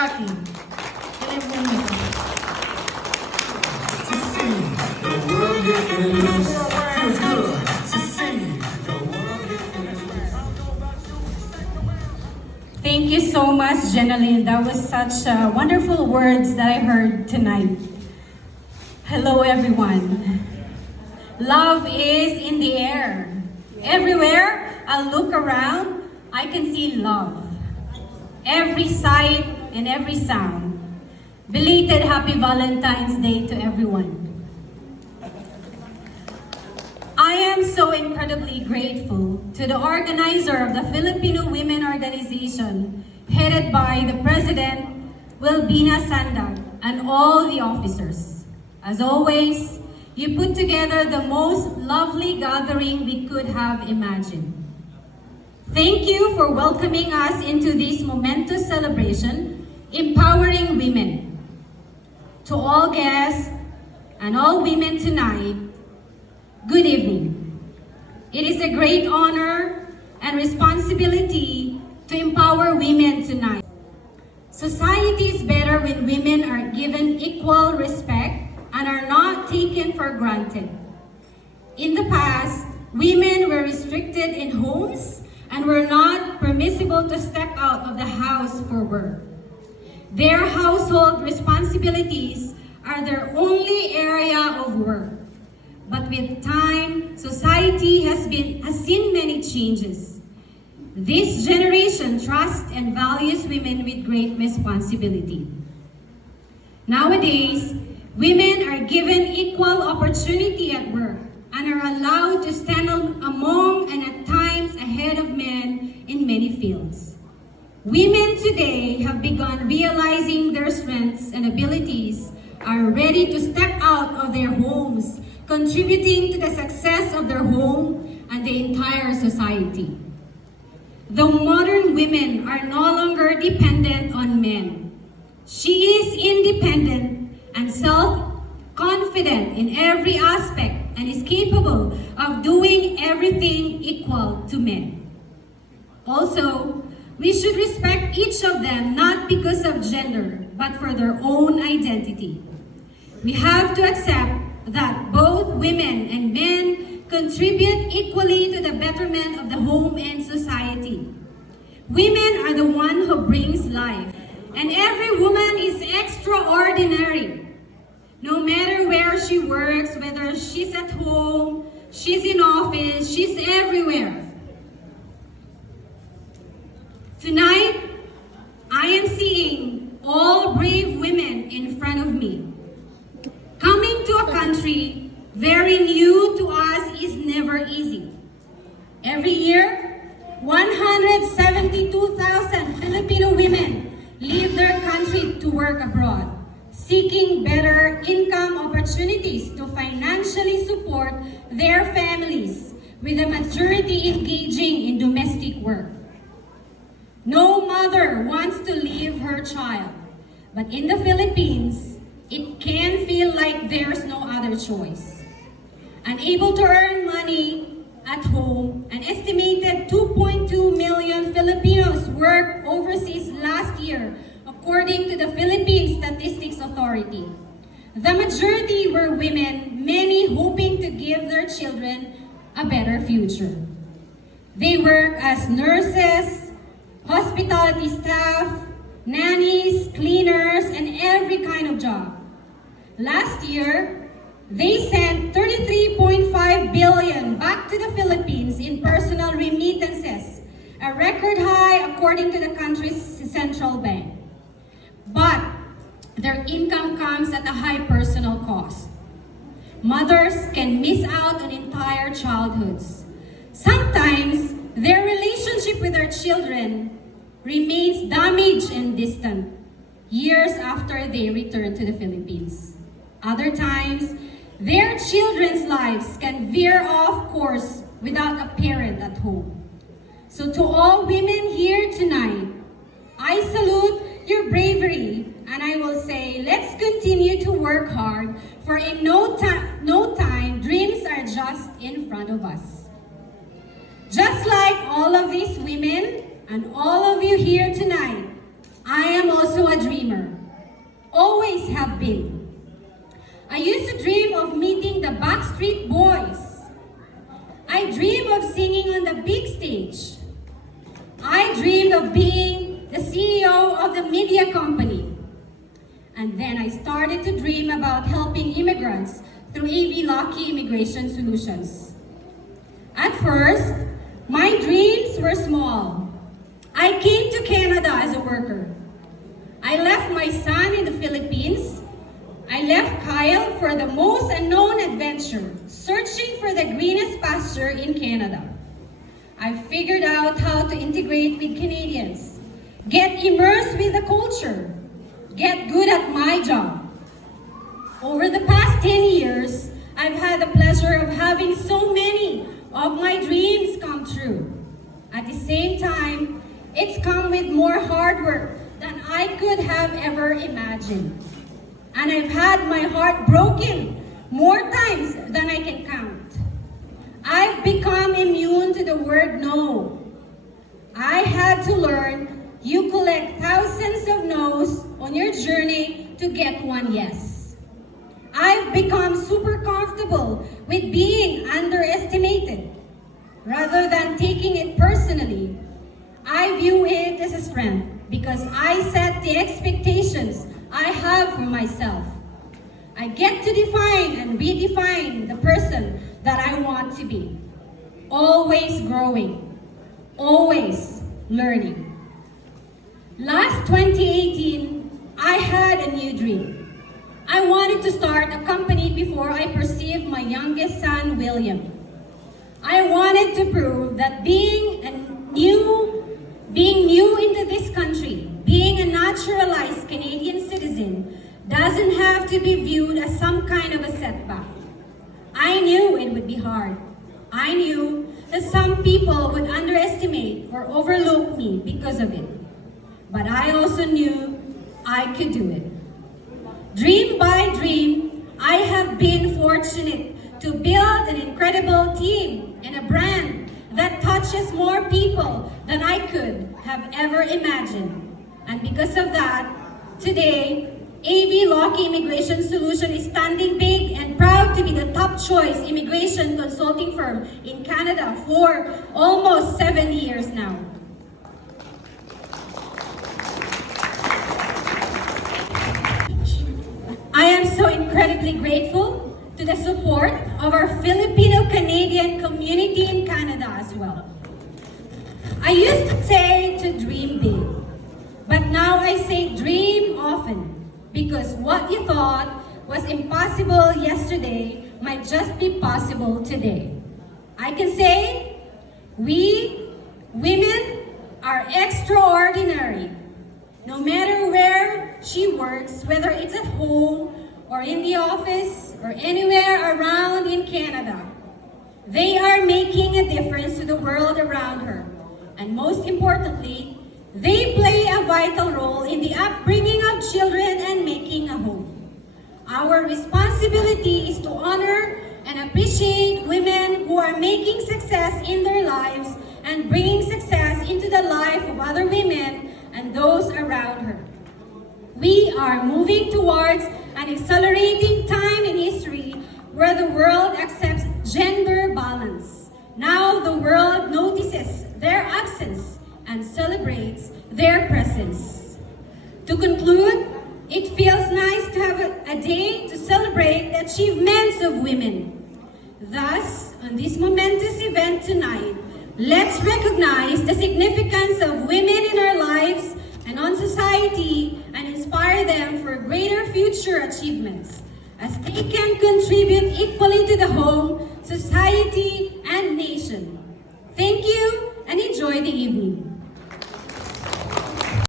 akin. Ilibigyan mo ito. To see the world getting loose feels good. To see the world getting loose. Thank you so much, Jenaline. That was such wonderful words that I heard tonight. Hello, everyone. Love is in the air. Everywhere I look around, I can see love. Every sight and every sound. Belated Happy Valentine's Day to everyone. I am so incredibly grateful to the organizer of the Filipino Women Organization, headed by the President, Wilbina Sandag, and all the officers. As always, you put together the most lovely gathering we could have imagined. Thank you for welcoming us into this momentous celebration, empowering women. To all guests and all women tonight, good evening. It is a great honor and responsibility to empower women tonight. Society is better when women are given equal respect and are not taken for granted. In the past, women were restricted in homes and were not permissible to step out of the house for work. Their household responsibilities are their only area of work. But with time, society has seen many changes. This generation trusts and values women with great responsibility. Nowadays, women are given equal opportunity at work and are allowed to stand among and at times ahead of men in many fields. Women today have begun realizing their strengths and abilities, are ready to step out of their homes, contributing to the success of their home and the entire society. The modern women are no longer dependent on men. She is independent and self-confident in every aspect and is capable of doing everything equal to men. Also, we should respect each of them not because of gender, but for their own identity. We have to accept that both women and men contribute equally to the betterment of the home and society. Women are the one who brings life, and every woman is extraordinary. No matter where she works, whether she's at home, she's in office, she's everywhere. Tonight, I am seeing all brave women in front of me. Coming to a country very new to us is never easy. Every year, 172,000 Filipino women leave their country to work abroad, seeking better income opportunities to financially support their families, with the majority engaging in domestic work. No mother wants to leave her child, but in the Philippines, it can feel like there's no other choice. Unable to earn money at home, an estimated 2.2 million Filipinos worked overseas last year, according to the Philippine Statistics Authority. The majority were women, many hoping to give their children a better future. They work as nurses, hospitality staff, nannies, cleaners, and every kind of job. Last year, they sent 33.5 billion back to the Philippines in personal remittances, a record high according to the country's central bank. But their income comes at a high personal cost. Mothers can miss out on entire childhoods. Sometimes, their relationship with their children remains damaged and distant years after they return to the Philippines. Other times, their children's lives can veer off course without a parent at home. So to all women here tonight, I salute your bravery, and I will say, let's continue to work hard, for in no time, dreams are just in front of us. Just like all of these women and all of you here tonight, I am also a dreamer. have been. I used to dream of meeting the Backstreet Boys. I dreamed of singing on the big stage. I dreamed of being the CEO of the media company. And then I started to dream about helping immigrants through AV Lucky Immigration Solutions. At first, my dreams were small. I came to Canada as a worker. I left my son in the Philippines. I left Kyle for the most unknown adventure, searching for the greenest pasture in Canada. I figured out how to integrate with Canadians, get immersed with the culture, get good at my job. Over the past 10 years, I've had the pleasure of having so many of my dreams come true. At the same time, it's come with more hard work than I could have ever imagined. And I've had my heart broken more times than I can count. I've become immune to the word no. I had to learn you collect thousands of no's on your journey to get one yes. I've become super comfortable with being underestimated. Rather than taking it personally, I view it as a strength because I set the expectations I have for myself. I get to define and redefine the person that I want to be. Always growing, always learning. Last 2018, I had a new dream. I wanted to start a company before I perceived my youngest son, William. I wanted to prove that being new into this country, being a naturalized Canadian citizen, doesn't have to be viewed as some kind of a setback. I knew it would be hard. I knew that some people would underestimate or overlook me because of it. But I also knew I could do it. Dream by dream, I have been fortunate to build an incredible team and a brand that touches more people than I could have ever imagined. And because of that, today, AV Lucky Immigration Solution is standing big and proud to be the top choice immigration consulting firm in Canada for almost 7 years now. I am so incredibly grateful to the support of our Filipino-Canadian community in Canada as well. I used to say to dream big, but now I say dream often, because what you thought was impossible yesterday might just be possible today. I can say, we women are extraordinary. No matter where she works, whether it's at home or in the office or anywhere around in Canada, they are making a difference to the world around her. And most importantly, they play a vital role in the upbringing of children and making a home. Our responsibility is to honor and appreciate women who are making success in their lives and bringing success into the life of other women and those around her. We are moving towards an accelerating time in history where the world accepts gender balance. Now the world notices their absence and celebrates their presence. To conclude, it feels nice to have a day to celebrate the achievements of women. Thus, on this momentous event tonight, let's recognize the significance of women in our lives and on society and inspire them for greater future achievements as they can contribute equally to the home, society, and nation. Thank you and enjoy the evening.